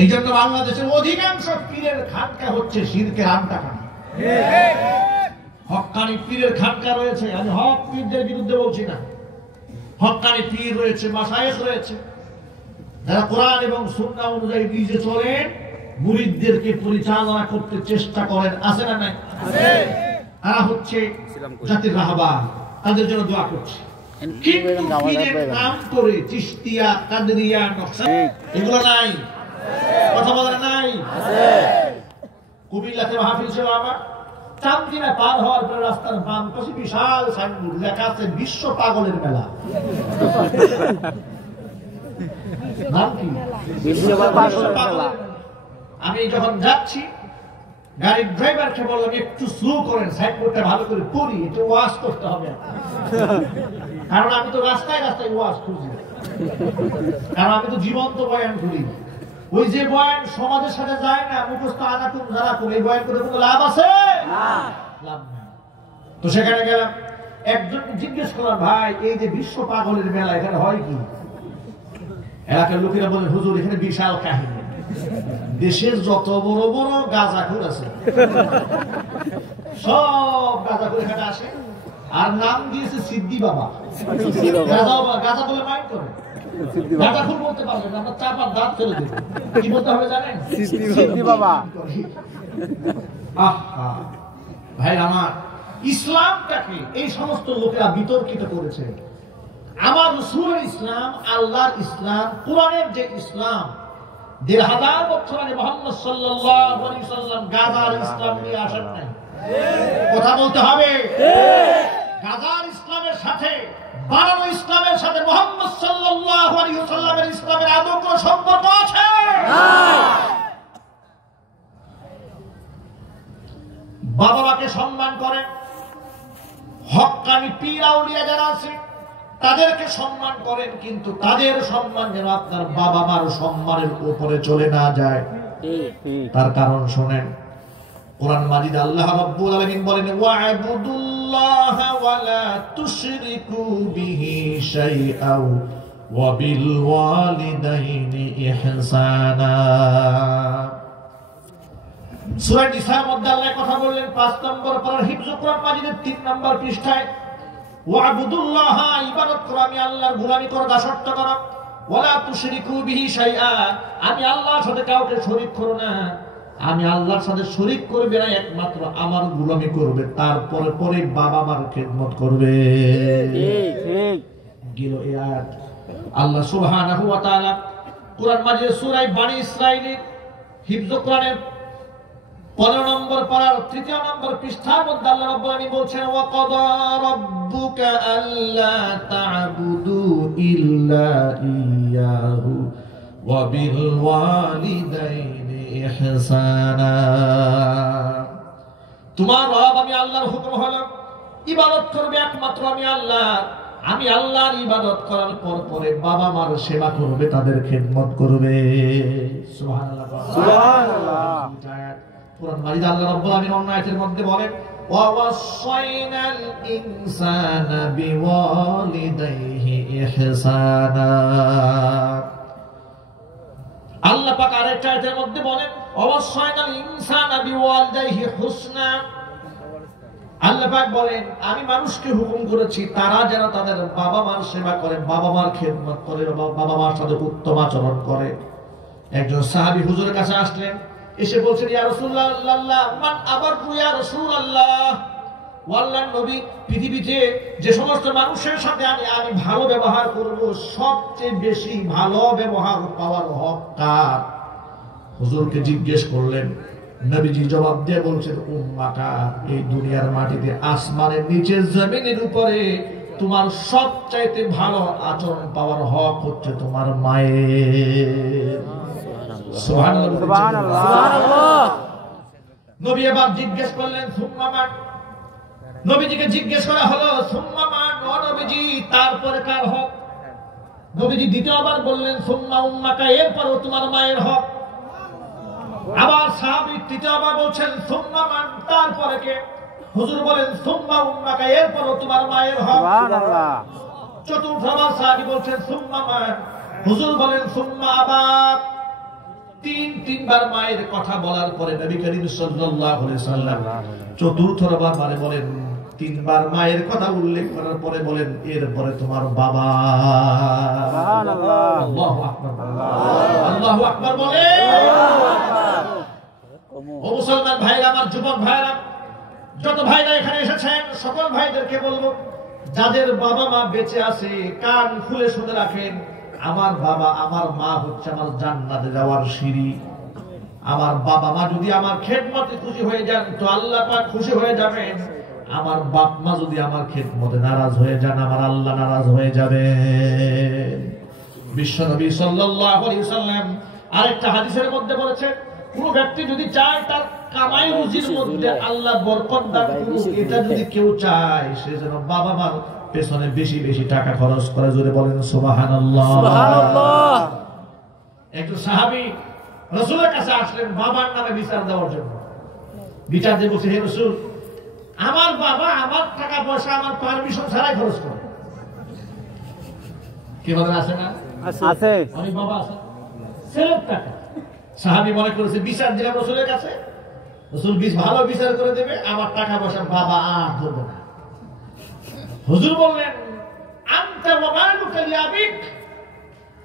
এই জন্য বাংলাদেশের অধিকাংশ পীরের খানকা হচ্ছে শিরকের আড্ডাখানা। হক্কানি পীরের খানকা রয়েছে, আমি হক পীরদের বিরুদ্ধে বলছি না, হক্কানি পীর রয়েছে, মাশায়েখ রয়েছে, যারা কোরআন এবং সুন্নাহ অনুযায়ী নিজে চলেন, মুরিদদেরকে পরিচালনা করতে চেষ্টা করেন। আছে না নাই? তারা হচ্ছে জাতির রাহবার, তাদের জন্য দোয়া করছি। কিন্তু পীরের নাম করে চিশতিয়া, কাদরিয়া, নকশবন্দি এগুলো নাই, কথা বলা নাই। কুমিল্লাতে মাহফিল ছিল আমার, চান্দিনা পার হওয়ার পরে রাস্তার বাম পাশে বিশাল সাইনবোর্ড লেখা আছে বিশ্ব পাগলের মেলা। নাম কি? বিশ্ব পাগলের মেলা। আমি যখন যাচ্ছি গাড়ির ড্রাইভারকে বললাম একটু স্লো করেন, সাইনবোর্ডটা ভালো করে পড়ি, একটু ওয়াজ করতে হবে, কারণ আমি তো রাস্তায় রাস্তায় ওয়াজ খুঁজি, কারণ আমি তো জীবন্ত বয়ান করি। ওই যে বয়ান সমাজের সাথে যায় না, মুখস্থ আনাকুম জানাকুম, এই বয়ান করে কোনো লাভ আছে? লাভ নাই। তো সেখানে গেলাম, একজন জিজ্ঞেস করলাম, ভাই এই যে বিশ্ব পাগলের মেলা এখানে হয় কি? এলাকার লোকেরা বলে, হুজুর এখানে বিশাল কাহিনী, দেশের যত বড় বড় গাঁজাখোর আছে সব গাঁজাখোর এখানে আসে, আর নাম দিয়েছে সিদ্ধি বাবা। গাঁজা বলে মাইন্ড করে, গাঁজাখোর বলতে পারবেন, আমরা চাপার দাঁত ফেলে দেব। কি বলতে হবে জানেন? সিদ্ধি বাবা। ভাই আমার, ইসলামটাকে এই সমস্ত লোকেরা বিতর্কিত করেছে। আমার রাসূলের ইসলাম, আল্লাহর ইসলাম, কোরআনের যে ইসলাম, ১৫০০ বছর আগে মুহাম্মদ সাল্লাল্লাহু আলাইহি ওয়াসাল্লাম গাজার ইসলাম নিয়ে আসেন নাই। কথা বলতে হবে। গাজার ইসলামের সাথে, বানানো ইসলামের সাথে মুহাম্মদ সাল্লাল্লাহু আলাইহি ওয়াসাল্লামের ইসলামের আদৌ কোনো সম্পর্ক আছে? বাবা মাকে সম্মান করেন, হক্কানি পীর আউলিয়া যারা আছে তাদেরকে সম্মান করেন, কিন্তু তাদের সম্মান যেন আপনার বাবা মার সম্মানের উপরে চলে না যায়। তার কারণ শোনেন, কোরআন মাজিদ আল্লাহ রাব্বুল আলামিন বলেন, ওয়া'বুদুল্লাহা ওয়া লা তুশরিকু বিহি শাইআন ওয়া বিল ওয়ালিদাইনি ইহসানা। সূরা নিসার মধ্যে আল্লাহ কথা বললেন ৫ নম্বর পারার হিফজুল কোরআন মাজিদের ৩ নম্বর পৃষ্ঠায়, ওয়া'বুদুল্লাহ, ইবাদত করো, আমি আল্লাহর গোলামি করো, দাসত্ব করো, ওয়ালা তুশরিকু বিহি শাইআ, আমি আল্লাহর সাথে কাউকে শরীক করো না, আমি আল্লাহর সাথে শরীক করবে না, একমাত্র আমার গোলামি করবে, তারপরে পরে বাবা মার খেদমত করবে। ঠিক গেল এই আয়াত। আল্লাহ সুবহানাহু ওয়া তাআলা কোরআন মাজিদের সূরা বনী ইসরাঈলের হিফজুল কোরআনের ১৫ নম্বর পারার ৩য় নম্বর পৃষ্ঠার মধ্যে আল্লাহ রাব্বুল আলামিন বলছেন, ওয়া ক্বাদা রাব্বুকা আল্লা তা'বুদু ইল্লা ইয়্যাহু ওয়া বিল ওয়ালিদাইনি ইহসানা। তোমার রব আমি আল্লাহর হুকুম হলো ইবাদত করবে একমাত্র আমি আল্লাহ, আমি আল্লাহর ইবাদত করার পর পরে বাবা মার সেবা করবে, তাদের খেদমত করবে। সুবহানাল্লাহ, সুবহানাল্লাহ। কোরআন মাজিদ আল্লাহ রাব্বুল আলামিন অন্য আয়াতের মধ্যে বলেন, ওয়া ওয়াসাইনাল ইনসানা বিওয়ালিদাইহি ইহসানা। আল্লাহ পাক আরেকটা আয়াতের মধ্যে বলেন, ওয়া ওয়াসাইনাল ইনসানা বিওয়ালিদাইহি হুসনা। আল্লাহ পাক বলেন, আমি মানুষকে হুকুম করেছি তারা যেন তাদের বাবা মার সেবা করে, বাবা মার খেদমত করে, বাবা মার সাথে উত্তম আচরণ করে। একজন সাহাবী হুজুরের কাছে আসলেন, এসে বলছেন, ইয়া রাসূলুল্লাহ, মান আবারু ইয়া রাসূলুল্লাহ, আল্লাহর নবী, পৃথিবীতে যে সমস্ত মানুষের সাথে আমি ভালো ব্যবহার করব, সবচেয়ে বেশি ভালো ব্যবহার পাওয়ার হক কার? হুজুরকে জিজ্ঞেস করলেন, নবীজি জবাব দিয়ে বলছেন, উম্মাকা, এই দুনিয়ার মাটিতে, আসমানের নিচে, জমিনের উপরে তোমার সবচাইতে ভালো আচরণ পাওয়ার হক হচ্ছে তোমার মায়ের। সুবহানাল্লাহ, সুবহানাল্লাহ। নবী এবার জিজ্ঞেস করলেন, সুম্মা মান? নবীজিকে জিজ্ঞেস করা হলো, সুম্মা মান, ও নবীজি তারপরে কার হক? নবীজি দ্বিতীয়বার বললেন, সুম্মা উম্মাকা, এরপরও তোমার মায়ের হক। আবার সাহাবী তৃতীয়বার বলছেন, সুম্মা মান, তারপরে কে? হুজুর বলেন, সুম্মা উম্মাকা, এরপরও তোমার মায়ের হক। সুবহানাল্লাহ। চতুর্থবার সাহাবী বলছেন, সুম্মা মান, হুজুর বলেন, সুম্মা আবাক। তিনবার মায়ের কথা বলার পরে নবী করিম সাল্লাল্লাহু আলাইহি সাল্লাম চতুর্থবার বলেন, তিনবার মায়ের কথা উল্লেখ করার পরে বলেন, এরপরে তোমার বাবা। সুবহানাল্লাহ, আল্লাহু আকবার, আল্লাহু আকবার বলে। ও মুসলমান ভাইরা, আমার যুবক ভাইরা, যত ভাইরা এখানে এসেছেন সকল ভাইদেরকে বলবো, যাদের বাবা মা বেঁচে আছে কান খুলে শুনে রাখেন, আমার বাবা আমার মা হচ্ছে আমার জান্নাতে যাওয়ার সিঁড়ি। আমার বাবা মা যদি আমার খেদমতে খুশি হয়ে যান তো আল্লাহ পাক খুশি হয়ে যাবেন। আমার বাপ মা যদি আমার খেদমতে নারাজ হয়ে যান, আমার আল্লাহ নারাজ হয়ে যাবে। বিশ্বনবী সাল্লাল্লাহু আলাইহি ওয়াসাল্লাম আরেকটা হাদিসের মধ্যে বলেছেন, কোন ব্যক্তি যদি চায় তার কামাই রুজির মধ্যে আল্লাহ বরকত দান করুক, এটা যদি কেউ চায় সে যেন বাবা মার পেছনে বেশি বেশি টাকা খরচ করে। জোরে বলেন সুবহানাল্লাহ, সুবহানাল্লাহ। একজন সাহাবী রাসূলের কাছে আসলেন বাবার নামে বিচার দেওয়ার জন্য। বিচার দিয়ে বলছে, হে রাসূল, আমার বাবা আমার টাকা পয়সা আমার পারমিশন ছাড়াই খরচ করে। কি বলেন, আছে না? আছে, অনেক বাবা আছে সেলফ টাকা। সাহাবী মনে করেছে বিচার দিলাম রাসূলের কাছে, রাসূল ভালো বিচার করে দেবে, আমার টাকা পয়সা বাবা আর ধরবে না। হুজুর বললেন, আনতা ওয়া মালুকা লিআবিক,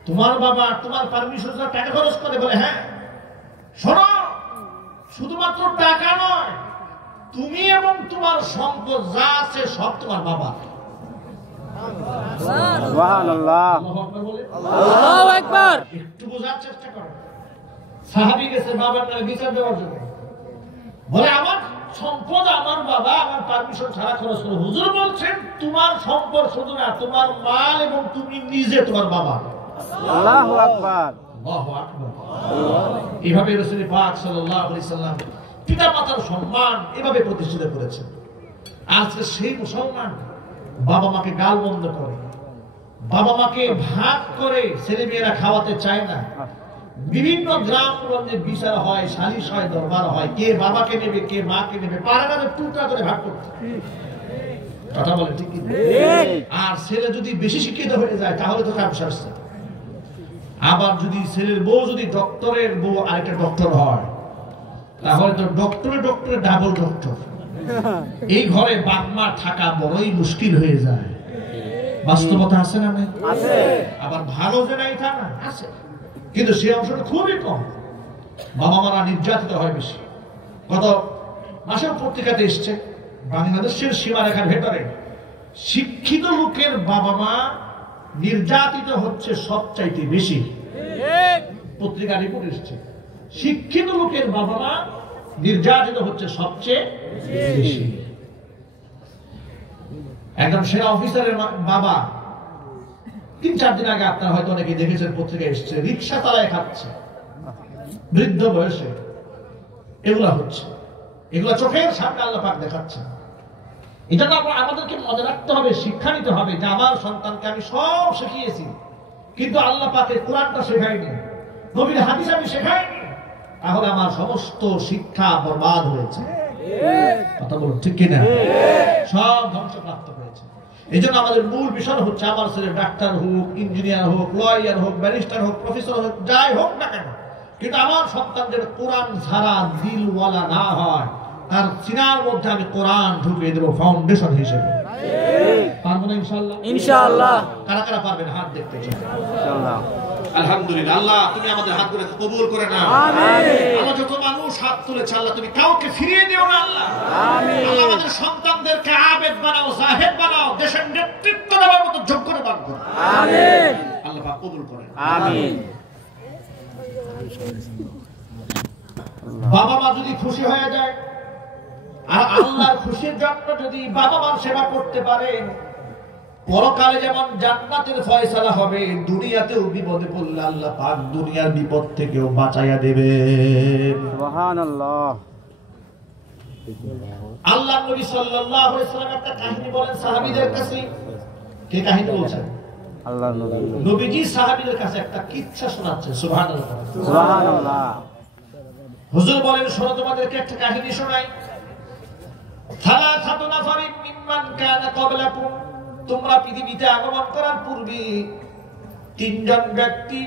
তোমার বাবা তোমার পারমিশন ছাড়া টাকা খরচ করে? বলে হ্যাঁ। শোনো, শুধুমাত্র টাকা নয়, তুমি এবং তোমার সম্পদ যা আছে সব তোমার বাবা। সুবহানাল্লাহ, আল্লাহু আকবার বলে। আল্লাহু আকবার। একটু বোঝার চেষ্টা করো। সাহাবী গেছে বাবার নামে বিচার দেওয়ার জন্য, বলে আমার সম্পদ আমার বাবা আমার পারমিশন ছাড়া খরচ করে। হুজুর বলছেন তোমার সম্পদ শুধু না, তোমার মাল এবং তুমি নিজে তোমার বাবা। আল্লাহু আকবার, আল্লাহু আকবার। এইভাবে রাসূল পাক সাল্লাল্লাহু আলাইহি সাল্লাম পিতামাতার সম্মান এভাবে প্রতিষ্ঠিত করেছেন। আজকে সেই মুসলমান বাবা মাকে গালমন্দ করে, বাবা মাকে ভাগ করে ছেলেমেয়েরা খাওয়াতে চায় না। বিভিন্ন গ্রামগঞ্জে বিচার হয়, সালিশ হয়, দরবার হয়, কে বাবাকে নেবে কে মাকে নেবে, পাড়াগাঁয়ে টুকরা করে ভাগ করতে। কথা বলে ঠিক কি? আর ছেলে যদি বেশি শিক্ষিত হয়ে যায় তাহলে তো কাম সারছে। আবার যদি ছেলের বউ যদি ডক্টরের বউ আরেকটা ডক্টর হয় তাহলে তো ডক্টরে ডক্টরে ডাবল ডক্টর। এই ঘরে বাপ মা থাকা বড়ই মুশকিল হয়ে যায়। বাস্তবতা আছে না? আছে। আবার ভালো যে নাই তা না, আছে, কিন্তু সে অংশটা খুবই কম। বাবা মারা নির্যাতিত হয় বেশি। গত মাসের পত্রিকাতে এসছে, বাংলাদেশের সীমারেখার ভেতরে শিক্ষিত লোকের বাবা মা নির্যাতিত হচ্ছে সবচাইতে বেশি। পত্রিকা রিপোর্ট এসছে, শিক্ষিত লোকের বাবা মা নির্যাতিত হচ্ছে সবচেয়ে বেশি। একজন সেনা অফিসারের বাবা ৩-৪ দিন আগে, আপনারা হয়তো অনেকে দেখেছেন, পত্রিকা এসছে, রিক্সা চালায় খাচ্ছে বৃদ্ধ বয়সে। এগুলা হচ্ছে, এগুলা চোখের সামনে আল্লাহ পাক দেখাচ্ছে। এটা তো আমাদেরকে মনে রাখতে হবে, শিক্ষা নিতে হবে যে আমার সন্তানকে আমি সব শিখিয়েছি, কিন্তু আল্লাহ পাকের কোরআনটা শেখাইনি, নবীর হাদিস আমি শেখাইনি, তাহলে আমার সমস্ত শিক্ষা বরবাদ হয়েছে। কথা বলুন ঠিক কিনা? সব ধ্বংসপ্রাপ্ত হয়েছে। এই জন্য আমাদের মূল বিষয় হচ্ছে আমার ছেলে ডাক্তার হোক, ইঞ্জিনিয়ার হোক, লয়ার হোক, ব্যারিস্টার হোক, প্রফেসর হোক, যাই হোক না কেন, কিন্তু আমার সন্তানদের কোরআন ছাড়া দিলওয়ালা না হয়, তার সিনার মধ্যে আমি কোরআন ঢুকিয়ে দেবো ফাউন্ডেশন হিসেবে। পারবো না ইনশাআল্লাহ? ইনশাআল্লাহ। কারা কারা পারবেন হাত দেখতে চাই? ইনশাআল্লাহ। আলহামদুলিল্লাহ। আল্লাহ তুমি আমাদের হাতগুলোকে কবুল করে নাও। আমিন। আমরা যত মানুষ হাত তুলেছে আল্লাহ তুমি কাউকে ফিরিয়ে দিও না আল্লাহ। আমিন। আল্লাহ আমাদের সন্তানদেরকে আবেদ বানাও, জাহেদ বানাও, দেশের নেতৃত্ব দেওয়ার মতো যোগ্য বানাও। আমিন। আল্লাহ পাক কবুল করেন। আমিন। বাবা মা যদি খুশি হয়ে যায় আর আল্লাহর খুশির জন্য যদি বাবা মার সেবা করতে পারেন, পরকালে যেমন জান্নাতের ফয়সালা হবে, দুনিয়াতেও বিপদে পড়লে আল্লাহ পাক দুনিয়ার বিপদ থেকেও বাঁচাইয়া দেবেন। সুবহানাল্লাহ। আল্লাহর নবী সাল্লাল্লাহু আলাইহি ওয়াসাল্লাম একটা কাহিনী বলেন সাহাবীদের কাছে। কে কাহিনী বলছেন? আল্লাহর নবী। নবীজি সাহাবীদের কাছে একটা কিচ্ছা শোনাচ্ছেন। সুবহানাল্লাহ, সুবহানাল্লাহ। হুজুর বলেন, শোনো তোমাদেরকে একটা কাহিনী শোনাই। সালাসাতু নাফারিন মিম্মান কানা ক্বাবলাকুম, তোমরা পৃথিবীতে আগমন করার পূর্বে 3 জন ব্যক্তি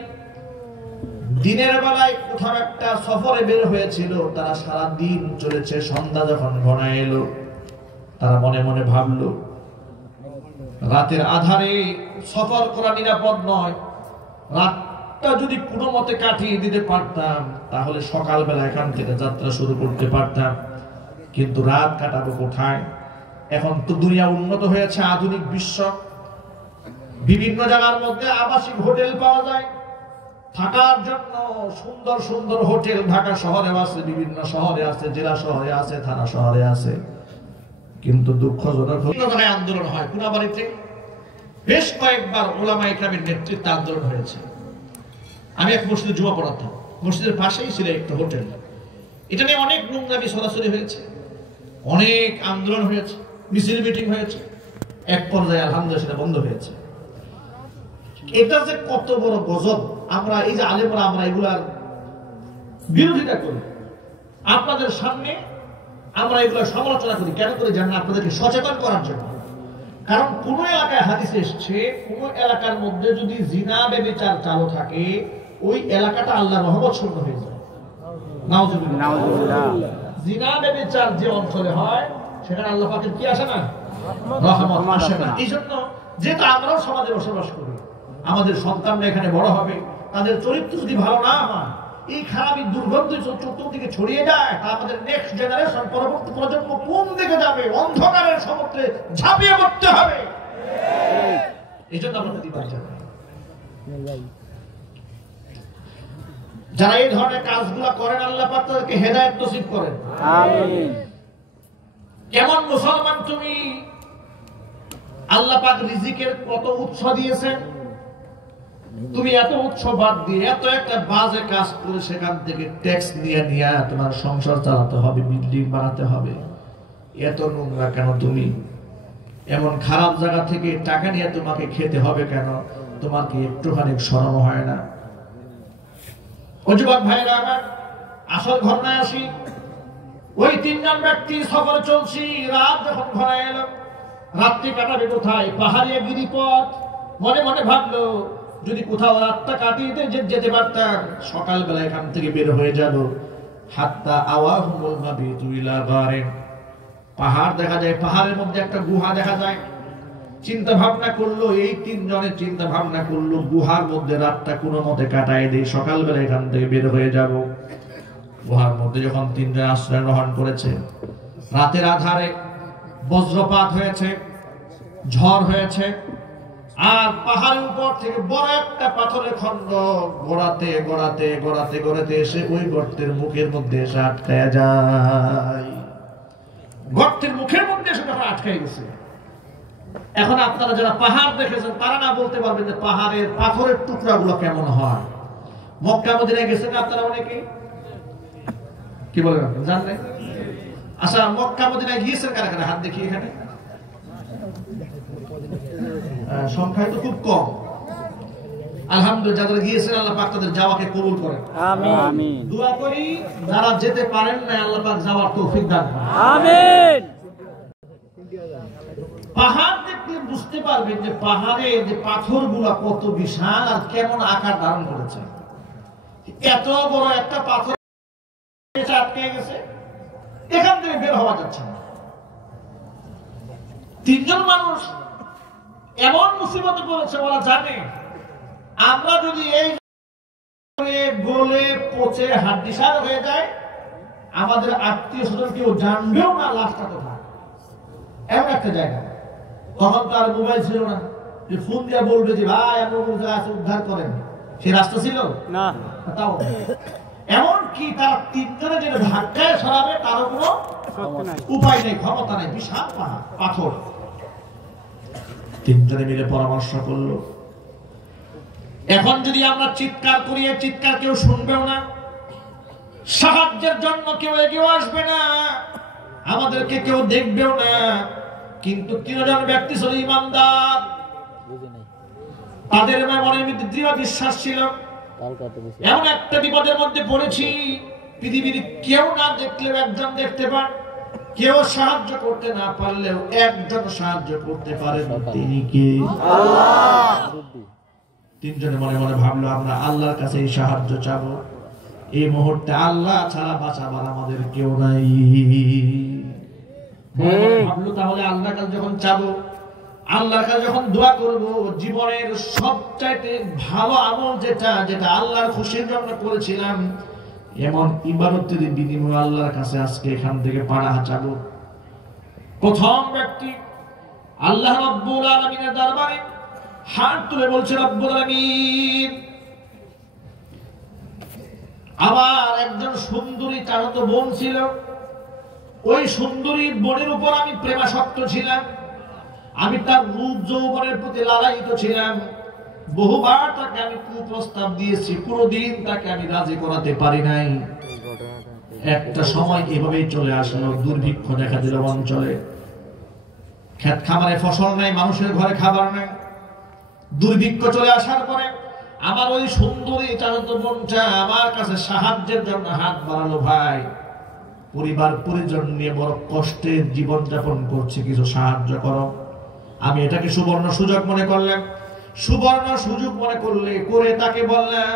দিনের বেলায় কোথাও একটা সফরে বের হয়েছিল, তারা সারা দিন চলেছে। সন্ধ্যা যখন ঘনায় এলো, তারা মনে মনে ভাবলো রাতের আধারে সফর করা নিরাপদ নয়, রাতটা যদি কোনো মতে কাটিয়ে দিতে পারতাম তাহলে সকালবেলা এখান থেকে যাত্রা শুরু করতে পারতাম, কিন্তু রাত কাটাবো কোথায়? এখন তো দুনিয়া উন্নত হয়েছে, আধুনিক বিশ্ব, বিভিন্ন জায়গার মধ্যে আবাসিক হোটেল পাওয়া যায় থাকার জন্য। সুন্দর সুন্দর হোটেল ঢাকা শহরে আছে, বিভিন্ন শহরে আছে, জেলা শহরে আছে, থানা শহরে আছে। কিন্তু দুঃখজনক আন্দোলন হয় কোনাবাড়িতে, বেশ কয়েকবার ওলামায়ে কেরামের নেতৃত্বে আন্দোলন হয়েছে। আমি এক মসজিদে জুমা পড়াতাম, মসজিদের পাশেই ছিল একটা হোটেল। এটা নিয়ে অনেক নোংরামি সরাসরি হয়েছে, অনেক আন্দোলন হয়েছে, মিছিল মিটিং হয়েছে। এক পর্যায়ে আলহামদুলিল্লাহ সেটা বন্ধ হয়েছে। এটা যে কত বড় গজব! আমরা এই যে আলেমরা, আমরা এগুলার বিরোধিতা করি, আপনাদের সামনে আমরা এগুলো সমালোচনা করি। কেন করে জানেন? আপনাদেরকে সচেতন করার জন্য। কারণ কোন এলাকায় হাদিস এসছে, কোন এলাকার মধ্যে যদি জিনা ব্যভিচার চালু থাকে, ওই এলাকাটা আল্লাহর রহমত শূন্য হয়ে যায়। নাউজুবিল্লাহ। জিনা ব্যভিচার যে অঞ্চলে হয়, সেখানে আল্লাহ পাকের কি আসে না? রহমত আসে না। এই জন্য যেহেতু আমরাও সমাজে বসবাস করি, আমাদের সন্তানরা এখানে বড় হবে, তাদের চরিত্র যদি ভালো না হয়, এই খারাপই দুর্গন্ধ চতুর্দিকে ছড়িয়ে যায়, তা আমাদের নেক্সট জেনারেশন, পরবর্তী প্রজন্ম কোন দিকে যাবে? অন্ধকারের সমুদ্রে ঝাঁপিয়ে পড়তে হবে। এই জন্য আমরা প্রতিবাদ জানাই। যারা এই ধরনের কাজগুলো করেন, আল্লাহ পাক তাদেরকে হেদায়েত নসিব করেন। আমিন। কেমন মুসলমান তুমি? আল্লাহ পাক রিজিকের কত উৎস দিয়েছেন, তুমি এত উৎস বাদ দিয়ে এত একটা বাজে কাজ করে সেখান থেকে ট্যাক্স নিয়ে নিয়ে তোমার সংসার চালাতে হবে, বিল্ডিং বানাতে হবে। এত নোংরা কেন তুমি? এমন খারাপ জায়গা থেকে টাকা নিয়ে তোমাকে খেতে হবে কেন? তোমার কি একটুখানি শরম হয় না? ও যুবক ভাইরা আমার, আসল ঘটনায় আসি। ওই তিনজন ব্যক্তি সফরে চলছি, রাত যখন ঘনায় এলো, রাত্রি কাটাবে কোথায়? পাহাড়ি গিরিপথ। মনে মনে ভাবলো যদি কোথাও রাতটা কাটিয়ে যেতে পারতাম, সকালবেলা এখান থেকে বের হয়ে যাব। হাত্তা আওয়াহুমুল মাবিতু ইলা গারিন। পাহাড় দেখা যায়, পাহাড়ের মধ্যে একটা গুহা দেখা যায়। চিন্তা ভাবনা করলো, এই তিনজনের চিন্তা ভাবনা করলো গুহার মধ্যে রাতটা কোনো মতে কাটায় দিয়ে সকালবেলা এখান থেকে বের হয়ে যাব। গুহার মধ্যে যখন তিনজন আশ্রয় গ্রহণ করেছে, রাতের আধারে বজ্রপাত হয়েছে, ঝড় হয়েছে, আর পাহাড়ের উপর থেকে বড় একটা পাথরের খন্ড গড়াতে গড়াতে গড়াতে গড়াতে এসে ওই গর্তের মুখের মধ্যে এসে আটকায় যায়। গর্তের মুখের মধ্যে এসে যখন আটকায় গেছে, এখন আপনারা যারা পাহাড় দেখেছেন তারা না বলতে পারবেন যে পাহাড়ের পাথরের টুকরাগুলো কেমন হয়। মক্কা মদিনায় গেছেন আপনারা অনেকে, কি বলেন আপনি জানেন? আচ্ছা, মক্কা মদিনায় গিয়েছেন কারা কারা? হাত দেখি এখানে। সংখ্যায় তো খুব কম। আলহামদুলিল্লাহ, যারা গিয়েছেন আল্লাহ পাক তাদের যাওয়াকে কবুল করেন। আমিন। দোয়া করি যারা যেতে পারেন না, আল্লাহ পাক যাওয়ার তৌফিক দান করেন। আমিন। পাহাড় দেখলে বুঝতে পারবেন যে পাহাড়ে যে পাথরগুলো কত বিশাল আর কেমন আকার ধারণ করেছে। এত বড় একটা পাথর আটকে গেছে, এখান থেকে বের হওয়া যাচ্ছে না। তিনজন মানুষ এমন মুসিবতে পড়েছে, ওরা জানে আমরা যদি এই গলে পচে হাড্ডিসার হয়ে যায়, আমাদের আত্মীয় স্বজন কেউ জানবেও না লাশটা কোথায়। এমন একটা জায়গা, তখন তো আর মোবাইল ছিল না যে ফোন দিয়ে বলবে যে ভাই আমরা আছে উদ্ধার করেন, সে রাস্তা ছিল না। তাও এমন কি তারা তিনজনে যেটা ধাক্কায় সরাবে তারও কোনো উপায় নেই, ক্ষমতা নেই। বিশাল পাথর। তিনজনে মিলে পরামর্শ করলো, এখন যদি আমরা চিৎকার করি, চিৎকার কেউ শুনবেও না, সাহায্যের জন্য কেউ এগিয়ে আসবে না, আমাদেরকে কেউ দেখবেও না। কিন্তু তিনজন ব্যক্তি ছিল ইমানদার, তাদের মনের মধ্যে দৃঢ় বিশ্বাস ছিল এমন একটা বিপদের মধ্যে পড়েছি, পৃথিবীর কেউ না দেখলেও একজন দেখতে পান, কেউ সাহায্য করতে না পারলেও একজন সাহায্য করতে পারেন, তিনি কে? আল্লাহ। তিনজনে মনে মনে ভাবলো আমরা আল্লাহর কাছে এই সাহায্য চাবো। এই মুহূর্তে আল্লাহ ছাড়া বাঁচাবার আমাদের কেউ নাই। ভাবলো তাহলে আল্লাহর কাছে যখন চাবো, আল্লাহর কাছে যখন দোয়া করব, জীবনের সবচাইতে ভালো আমল যেটা যেটা আল্লাহর খুশির জন্য করেছিলাম, এমন ইবাদতের বিনিময়ে আল্লাহর কাছে আজকে এখান থেকে পানাহ চাবো। প্রথম ব্যক্তি আল্লাহ রাব্বুল আলামিনের দরবারে হাত তুলে বলছে, রব্বুল আলামিন, আমার একজন সুন্দরী চাচাতো বোন ছিল। ওই সুন্দরী বোনের উপর আমি প্রেমাসক্ত ছিলাম। আমি তার রূপ যৌবনের প্রতি লালায়িত ছিলাম। বহুবার তাকে আমি কুপ্রস্তাব দিয়েছি, কোনদিন তাকে আমি রাজি করাতে পারি নাই। একটা সময় এভাবেই চলে আসলো, দুর্ভিক্ষ দেখা দিল অঞ্চলে। ক্ষেত খামারে ফসল নাই, মানুষের ঘরে খাবার নাই। দুর্ভিক্ষ চলে আসার পরে আমার ওই সুন্দরী চাচাতো বোনটা আমার কাছে সাহায্যের জন্য হাত বাড়ালো। ভাই, পরিবার পরিজন নিয়ে বড় কষ্টের জীবন যাপন করছি, কিছু সাহায্য করো। আমি এটাকে সুবর্ণ সুযোগ মনে করলাম। সুবর্ণ সুযোগ মনে করলে করে তাকে বললাম,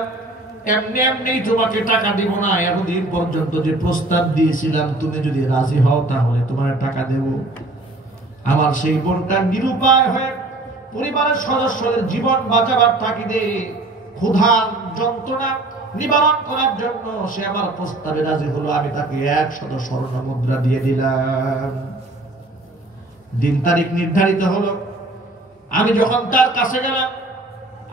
এমনি এমনি তোমাকে টাকা দিব না, এতদিন পর্যন্ত যে প্রস্তাব দিয়েছিলাম, তুমি যদি রাজি হও তাহলে তোমার টাকা দেব। আমার সেই বোনটা নিরুপায় হয়ে পরিবারের সদস্যদের জীবন বাঁচাবার তাগিদে ক্ষুধার যন্ত্রণা নিবারণ করার জন্য সে আমার প্রস্তাবে রাজি হলো। আমি তাকে 100 স্বর্ণ মুদ্রা দিয়ে দিলাম। দিন তারিখ নির্ধারিত হলো। আমি যখন তার কাছে গেলাম,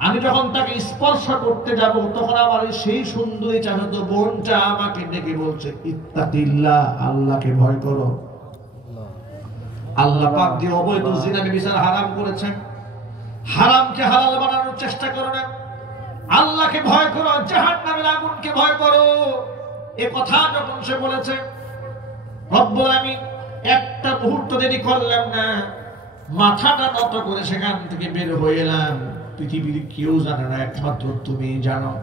আমি যখন তাকে স্পর্শ করতে যাব, তখন আমার সেই সুন্দরী চাচাতো বোনটা আমাকে ডেকে বলছে, ইত্তাকিল্লাহ, আল্লাহকে ভয় করো। আল্লাহ পাক যে অবৈধ জিনা ব্যভিচার হারাম করেছেন, হারামকে হালাল বানানোর চেষ্টা করো না। আল্লাহকে ভয় করো, জাহান্নামের আগুনকে ভয় করো। এ কথা যখন সে বলেছে, রব্বুল আলামিন একটা মুহূর্ত দেরি করলাম না, মাথাটা নত করে সেখান থেকে বের হয়ে এলাম। পৃথিবীর কেউ জানে না, একমাত্র তুমি জানো।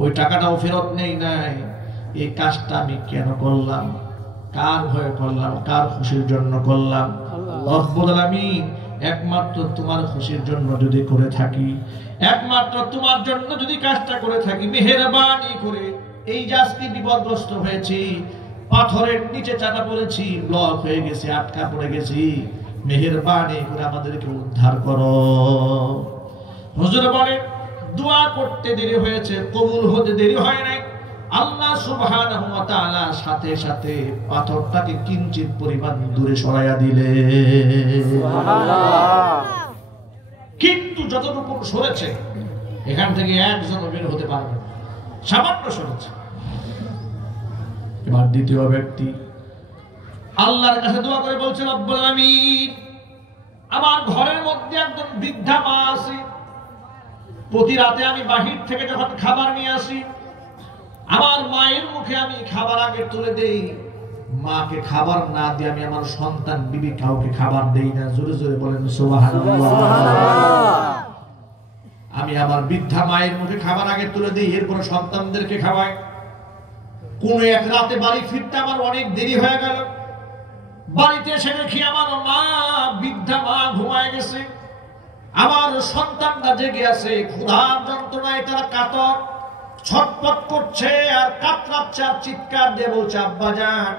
ওই টাকাটাও ফেরত নেই নাই। এই কাজটা আমি কেন করলাম, কার ভয়ে করলাম, কার খুশির জন্য করলাম? রব্বুল আলামিন একমাত্র তোমার খুশির জন্য যদি করে থাকি, একমাত্র তোমার জন্য যদি কাজটা করে থাকি, মেহেরবানি করে এই যে আজকে বিপদগ্রস্ত হয়েছি, পাথরের নিচে চাপা পড়েছি, ব্লক হয়ে গেছে, আটকা পড়ে গেছি, মেহেরবানি করে আমাদেরকে উদ্ধার করো। হুজুর বলেন, দোয়া করতে দেরি হয়েছে, কবুল হতে দেরি হয় নাই। আল্লাহ সুবহানাহু ওয়া তাআলা সাথে সাথে পাথরটাকে কিঞ্চিত পরিমাণ দূরে সরাইয়া দিলে। সুবহানাল্লাহ। কিন্তু যতটুকু সরেছে, এখান থেকে একজন বের হতে পারবে না, সামান্য সরেছে। এবার দ্বিতীয় ব্যক্তি আল্লাহর কাছে দোয়া করে বলছে, রব্বুল আলামিন, আমার ঘরের মধ্যে একজন বৃদ্ধা মা আছে। প্রতি রাতে আমি বাহির থেকে যখন খাবার নিয়ে আসি, আমার মায়ের মুখে আমি খাবার আগে তুলে দেই। মাকে খাবার না দিয়ে আমি আমার সন্তান বিবি কাউকে খাবার দেই না। জোরে জোরে বলেন সুবহানাল্লাহ। আমি আমার বৃদ্ধা মায়ের মুখে খাবার আগে তুলে দিই, এরপর সন্তানদেরকে খাওয়াই। কোন এক রাতে বাড়ি ফিরতে আমার অনেক দেরি হয়ে গেল। বাড়িতে এসে দেখি আমার মা, বৃদ্ধা মা ঘুমায় গেছে। আমার সন্তানরা জেগে আছে, ক্ষুধার যন্ত্রণায় তারা কাতর, ছটপট করছে আর কাতরাচ্ছে আর চিৎকার দিয়ে বলছে, আব্বাজান,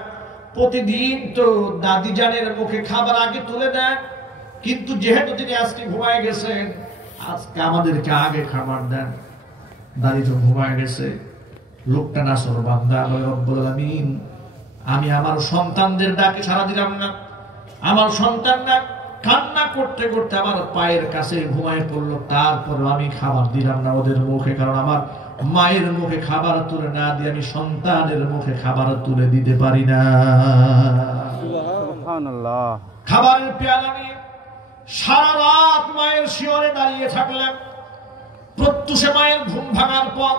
প্রতিদিন তো দাদি জানের মুখে খাবার আগে তুলে দেন, কিন্তু যেহেতু তিনি আজকে ঘুমায় গেছেন, আজকে আমাদেরকে আগে খাবার দেন। দাদি তো ঘুমায় গেছে। লোকটা নাফরবান্দা, রব্বুল আলামিন, আমি আমার সন্তানদের ডাকে সাড়া দিলাম না। আমার সন্তানরা কান্না করতে করতে আমার পায়ের কাছে ঘুমায় পড়লো, তারপর আমি খাবার দিলাম না ওদের মুখে। কারণ আমার মায়ের মুখে খাবার তুলে না দিয়ে আমি সন্তানের মুখে খাবার তুলে দিতে পারি না। সুবহানাল্লাহ। খাবারের পেয়ালা নিয়ে সারা রাত মায়ের শিয়রে দাঁড়িয়ে থাকলাম। প্রত্যুষে মায়ের ঘুম ভাঙার পর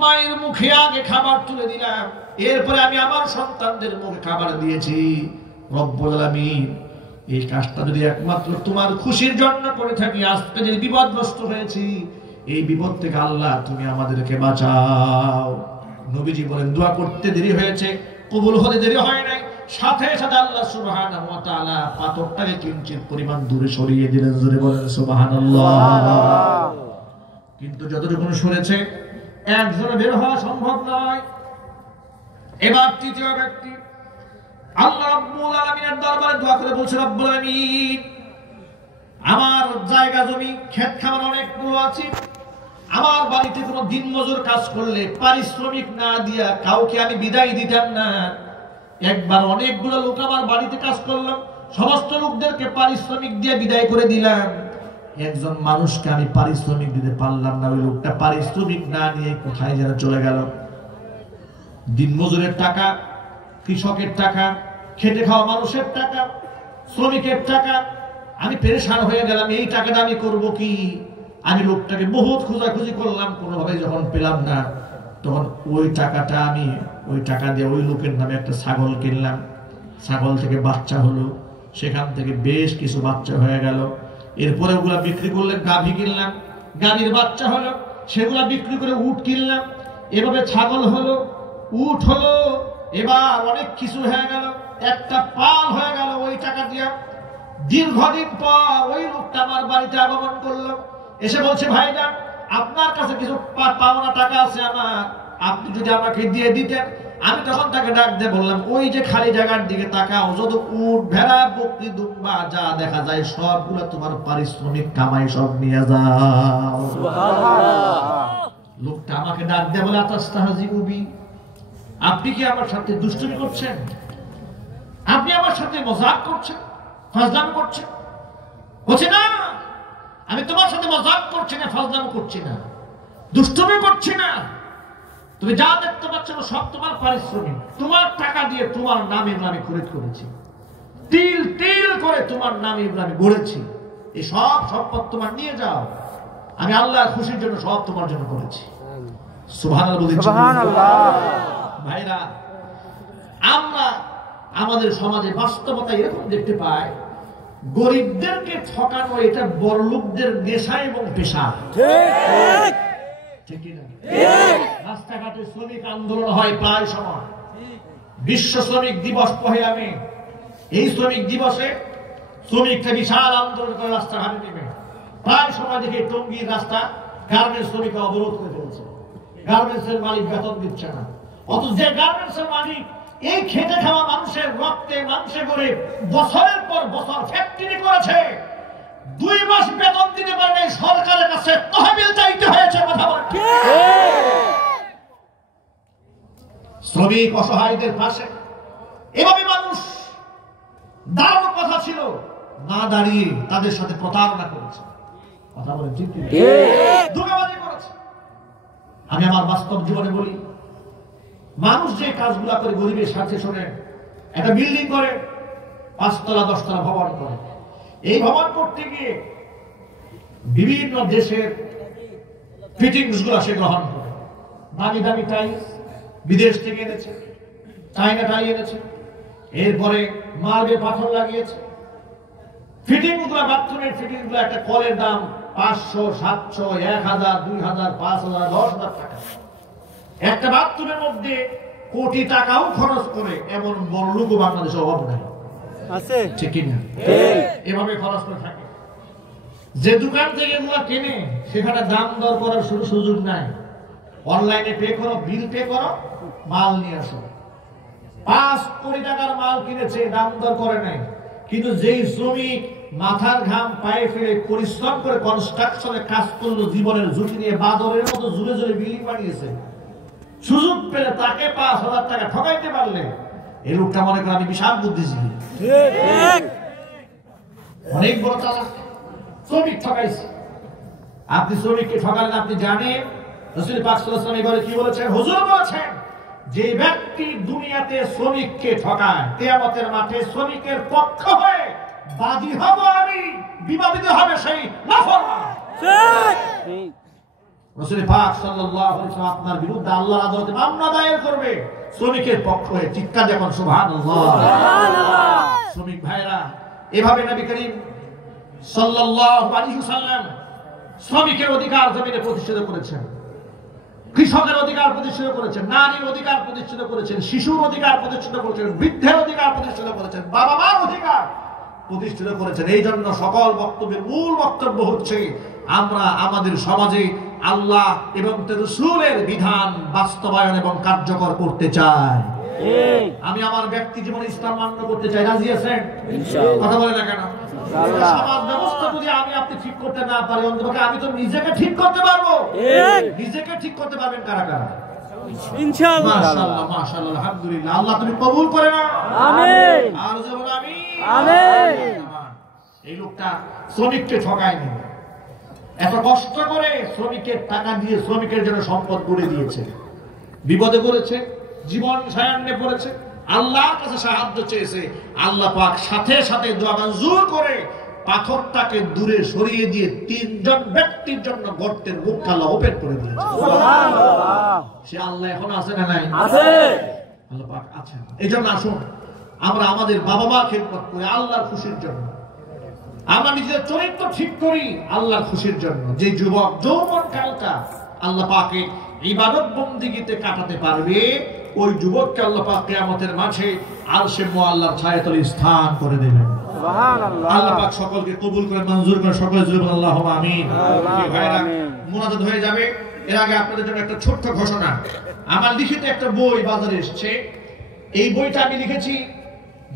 মায়ের মুখে আগে খাবার তুলে দিলাম, এরপরে আমি আমার সন্তানদের মুখে খাবার দিয়েছি। রব্বুল আলামিন, এই কাজটা যদি একমাত্র তোমার খুশির জন্য করে থাকি, আজকে যে বিপদগ্রস্ত হয়েছি, এই বিপদ থেকে আল্লাহ তুমি আমাদেরকে বাঁচাও। নবীজি বলেন, দোয়া করতে দেরি হয়েছে, কবুল হতে দেরি হয় নাই। সাথে সাথে আল্লাহ সুবহানাহু ওয়া তাআলা পাথরটাকে কিঞ্চিত পরিমাণ দূরে সরিয়ে দিলেন। জোরে বলেন সুবহানাল্লাহ। কিন্তু যতটুকু শুনেছে একজনে বের হওয়া সম্ভব নয়। এবার তৃতীয় ব্যক্তি আল্লাহ রাব্বুল আলামিনের দরবারে দোয়া করে বলছে, রব্বুল আলামিন, আমার জায়গা জমি ক্ষেত খামার অনেকগুলো আছে, আমার বাড়িতে কোনো দিনমজুর কাজ করলে পারিশ্রমিক না দিয়া কাউকে আমি বিদায় দিতাম না। একবার অনেকগুলো লোক আমার বাড়িতে কাজ করলাম, সমস্ত লোকদেরকে পারিশ্রমিক দিয়ে বিদায় করে দিলাম। একজন মানুষকে আমি পারিশ্রমিক দিতে পারলাম না, ওই লোকটা পারিশ্রমিক না নিয়ে কোথায় যেন চলে গেল। দিনমজুরের টাকা, কৃষকের টাকা, খেটে খাওয়া মানুষের টাকা, শ্রমিকের টাকা, আমি পেরেশান হয়ে গেলাম। এই টাকাটা আমি করব কি? আমি লোকটাকে বহুত খোঁজাখুঁজি করলাম, কোনোভাবে যখন পেলাম না, তখন ওই টাকাটা আমি ওই টাকা দিয়ে ওই লোকের নামে একটা ছাগল কিনলাম। ছাগল থেকে বাচ্চা হলো, সেখান থেকে বেশ কিছু বাচ্চা হয়ে গেল। এরপরে ওগুলা বিক্রি করলে গাভী কিনলাম, গাভীর বাচ্চা হলো, সেগুলা বিক্রি করে উট কিনলাম। এভাবে ছাগল হলো, উট হলো, এবার অনেক কিছু হয়ে গেল, একটা পাল হয়ে গেল ওই টাকা দিয়ে। দীর্ঘদিন পর ওই লোকটা আমার বাড়িতে আগমন করলো, এসে বলছে, ভাইজান, আপনার কাছে কিছু পাওনা টাকা আছে আমার, আপনি যদি আমাকে দিয়ে দিতেন। আমি তখন তাকে ডাক দিয়ে বললাম, ওই যে খালি জায়গার দিকে তাকাও, যত উট, ভেড়া, বকরি, দুম্বা যা দেখা যায় সবগুলো তোমার পারিশ্রমিক কামাই, সব নিয়ে যাও। লোকটা আমাকে ডাক দিয়ে বলে, আতাস্তাহজিউবি, আপনি কি আমার সাথে দুষ্টুমি করছেন? আপনি আমার সাথে মজাক করছেন, ফাজলামি করছেন? বলছে, না, আমি তোমার সাথে মজাক করছি না, ফাজলামি করছি না, দুষ্টুমি করছি না। তুমি যা দেখতে পাচ্ছ সব তোমার পারিশ্রমিক, তোমার টাকা দিয়ে তোমার নামে আমি খরিদ করেছি, তিল তিল করে তোমার নামে আমি গড়েছি। এই সব সম্পদ তোমার নিয়ে যাও, আমি আল্লাহর খুশির জন্য সব তোমার জন্য করেছি। সুবহানাল্লাহ। ভাইরা, আমরা আমাদের সমাজে বাস্তবতা এরকম দেখতে পাই, গরিবদেরকে ঠকানো এটা বড়লোকদের নেশা এবং পেশা। ঠিক কিনা? রাস্তাঘাটে শ্রমিক আন্দোলন হয় প্রায় সময়। বিশ্ব শ্রমিক দিবস 1 মে, এই শ্রমিক দিবসে শ্রমিকরা বিশাল আন্দোলন করে রাস্তাঘাটে নেমে। প্রায় সময় দেখে টঙ্গীর রাস্তা গার্মেন্টস শ্রমিকরা অবরোধ করে ফেলছে, গার্মেন্টসের মালিক বেতন দিচ্ছে না। অথচ যে গার্মেন্টসের মালিক এই খেটে খাওয়া মানুষের রক্তে মাংসে করে বছরের পর বছর ফ্যাক্টরি করেছে, 2 মাস বেতন দিতে পারে সরকারের কাছে তহবিল চাইতে হয়েছে। কথা বলেন। শ্রমিক অসহায়দের পাশে এভাবে মানুষ দাঁড়ানোর কথা ছিল, না দাঁড়িয়ে তাদের সাথে প্রতারণা করেছে। কথা বলেন, ঠিক ঠিক ধোঁকাবাজি করেছে। আমি আমার বাস্তব জীবনে বলি, মানুষ যে কাজগুলা করে গরিবের সাথে শোনে, একটা বিল্ডিং করে 5 তলা 10 তলা ভবন করে, এই ভবন করতে গিয়ে বিভিন্ন দেশের ফিটিংস গুলা সে গ্রহণ করে। দামি দামি টাইলস বিদেশ থেকে এনেছে, চায়না টাই এনেছে, এরপরে মার্বেল পাথর লাগিয়েছে। ফিটিং গুলা, বাথরুমের ফিটিং গুলা, একটা কলের দাম 500, 700, 1000, 2000, 5000, 10,000 টাকা। একটা বাথরুমের মধ্যে কোটি টাকাও খরচ করে এমন বড় লোক বাংলাদেশে অভাব নাই, আছে? ঠিক কিনা? এভাবে খরচ করে থাকে। যে দোকান থেকে এগুলো কেনে সেখানে দাম দর করার সুযোগ নাই। অনলাইনে পে করো, বিল পে করো, মাল নিয়ে আসো। 5 কোটি টাকার মাল কিনেছে, দাম দর করে নাই। কিন্তু যেই শ্রমিক মাথার ঘাম পায়ে ফেলে পরিশ্রম করে কনস্ট্রাকশনে কাজ করলো, জীবনের ঝুঁকি নিয়ে বাদরের মতো জুড়ে জুড়ে বিল্ডিং বানিয়েছে, সুযোগ পেলে তাকে 5,000 টাকা ঠকাইতে পারলে এই লোকটা মনে করে আমি বিশাল বুদ্ধিজীবী, অনেক বড় চালাক। শ্রমিক ঠকাইছে। আপনি শ্রমিককে ঠকালেন, আপনি জানেন রাসূল পাক সাল্লাল্লাহু আলাইহি ওয়াসাল্লাম কি বলেছেন? হুজুর বলেছেন, যে ব্যক্তি দুনিয়াতে শ্রমিককে ঠকায়, কিয়ামতের মাঠে শ্রমিকের পক্ষ হয়ে বাদী হব আমি, বিবাদিত হবে সেই নাফরমান। ঠিক। রাসূল পাক সাল্লাল্লাহু আলাইহি ওয়াসাল্লাম আপনার বিরুদ্ধে আল্লাহর আদালতে মামলা দায়ের করবে শ্রমিকের পক্ষ হয়ে। চিৎকার যখন সুবহানাল্লাহ। সুবহানাল্লাহ। শ্রমিক ভাইরা, এভাবে নবী করিম সাল্লাল্লাহু আলাইহি ওয়াসাল্লাম শ্রমিকের অধিকার জমিনে প্রতিষ্ঠিত করেছেন, কৃষকের অধিকার প্রতিষ্ঠিত করেছেন, নারীর অধিকার প্রতিষ্ঠিত করেছেন, শিশুর অধিকার প্রতিষ্ঠিত করেছেন, বৃদ্ধের অধিকার প্রতিষ্ঠিত করেছেন, বাবা মার অধিকার প্রতিষ্ঠিত করেছেন। এই জন্য সকল বক্তব্যের মূল বক্তব্য হচ্ছে, আমরা আমাদের সমাজে আল্লাহ এবং তার রাসূলের বিধান বাস্তবায়ন এবং কার্যকর করতে চায়। আমি আমার ব্যক্তি জীবনে ইসলাম মান্য করতে চাই। রাজি আছেন? ইনশাআল্লাহ। কথা বলে না কেন? ইনশাআল্লাহ। সমাজ ব্যবস্থা যদি আমি আপনি ঠিক করতে না পারি, অন্তত আমি তো নিজেকে ঠিক করতে পারবো। নিজেকে ঠিক করতে পারবেন কারা কারা? ইনশাআল্লাহ। মাশাআল্লাহ, মাশাআল্লাহ, আলহামদুলিল্লাহ। আল্লাহ তুমি কবুল করে নাও। আমিন। আর জোরে বলো আমিন। আমিন। এই লোকটা শ্রমিককে ঠকায়নি, এত কষ্ট করে শ্রমিকের টাকা দিয়ে শ্রমিকের জন্য সম্পদ গড়ে দিয়েছে, বিপদে পড়েছে, জীবন সায়ান্নে পড়েছে, আল্লাহর কাছে সাহায্য চেয়েছে। আল্লাহ পাক সাথে সাথে দোয়া মঞ্জুর করে পাথরটাকে দূরে সরিয়ে দিয়ে তিনজন ব্যক্তির জন্য গর্তের মুখটা আল্লাহ ওপেন করে দিয়েছে। সুবহানাল্লাহ। সে আল্লাহ এখন আছে না নাই? আছে। আল্লাহ পাক আছেন। এইজন্য আসুন আমরা আমাদের বাবা মা খেদমত করি আল্লাহর খুশির জন্য, আমরা নিজেদের চরিত্র ঠিক করি আল্লাহর খুশির জন্য। যে যুবক যৌবন কালটা আল্লাহ পাকের ইবাদত বন্দেগীতে কাটাতে পারবে, ওই যুবককে আল্লাহ পাক কিয়ামতের মাঠে আরশে মুআল্লার ছায়াতলে স্থান করে দেবেন। সুবহানাল্লাহ। আল্লাহ পাক সকলকে কবুল করে মঞ্জুর করে সকলে জোরে বলুন আল্লাহুম্মা আমিন। ভাইরা মুনাজাত হয়ে যাবে, এর আগে আপনাদের জন্য একটা ছোট্ট ঘোষণা। আমার লিখিত একটা বই বাজারে এসেছে। এই বইটা আমি লিখেছি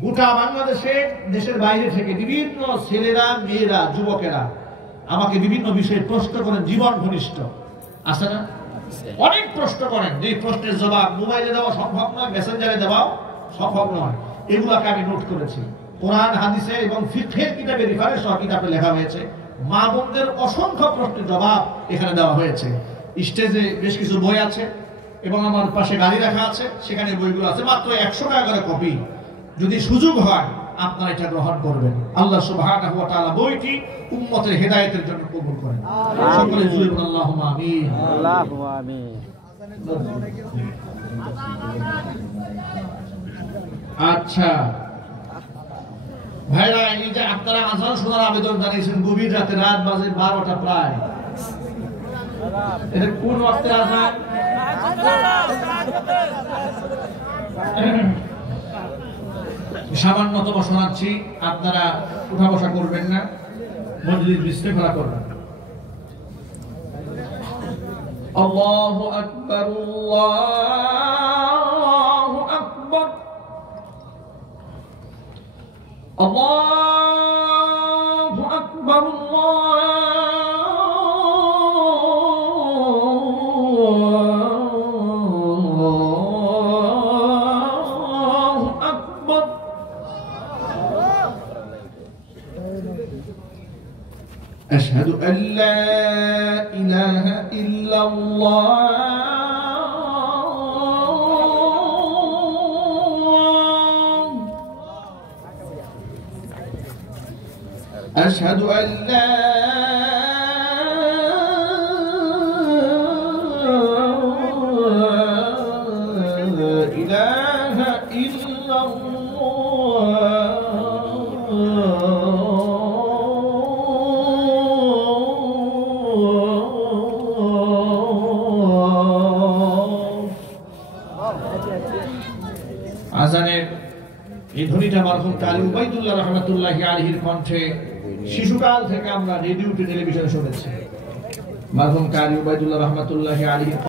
গোটা বাংলাদেশে, দেশের বাইরে থেকে বিভিন্ন ছেলেরা, মেয়েরা, যুবকেরা আমাকে বিভিন্ন বিষয়ে প্রশ্ন করেন। জীবন ঘনিষ্ঠ আছে না? অনেক প্রশ্ন করেন, যে প্রশ্নের জবাব মোবাইলে দেওয়া সম্ভব নয়, মেসেঞ্জারে দেওয়াও সম্ভব নয়। এগুলাকে আমি নোট করেছি। কোরআন হাদিসে এবং ফিকহের কিতাবে রেফারেন্স সহ কিতাবে লেখা হয়েছে। মা বোনদের অসংখ্য প্রশ্নের জবাব এখানে দেওয়া হয়েছে। স্টেজে বেশ কিছু বই আছে এবং আমার পাশে গাড়ি রাখা আছে, সেখানে বইগুলো আছে। মাত্র 100 টাকা করে কপি। যদি সুযোগ হয় আপনারা এটা গ্রহণ করবেন। আল্লাহ সুবহানাহু ওয়া তাআলা বইটি উম্মতের হেদায়েতের জন্য কবুল করেন। সকলে জোরে বলুন আল্লাহুম্মা আমিন। আল্লাহুম্মা আমিন। আচ্ছা ভাইরা, এই যে আপনারা আযান শোনার আবেদন জানিয়েছেন গভীর রাতে, রাত বাজে 12টা প্রায়, এটা কোন ওয়াক্তে আযান? সামান্যতম শোনাচ্ছি, আপনারা উঠা বসা করবেন না, মজলিস বিশৃঙ্খলা করবেন। আল্লাহু আকবার, আল্লাহু আকবার, আল্লাহু আকবার, أشهد أن لا إله إلا الله، أشهد أن لا إله إلا الله، আযানের এই ধ্বনিটা মরহুম কারি উবাইদুল্লাহ রাহমাতুল্লাহি আলাইহির কণ্ঠে শিশুকাল থেকে আমরা রেডিও টেলিভিশনে শুনেছি। মরহুম কারি উবাইদুল্লাহ রাহমাতুল্লাহি আলাইহি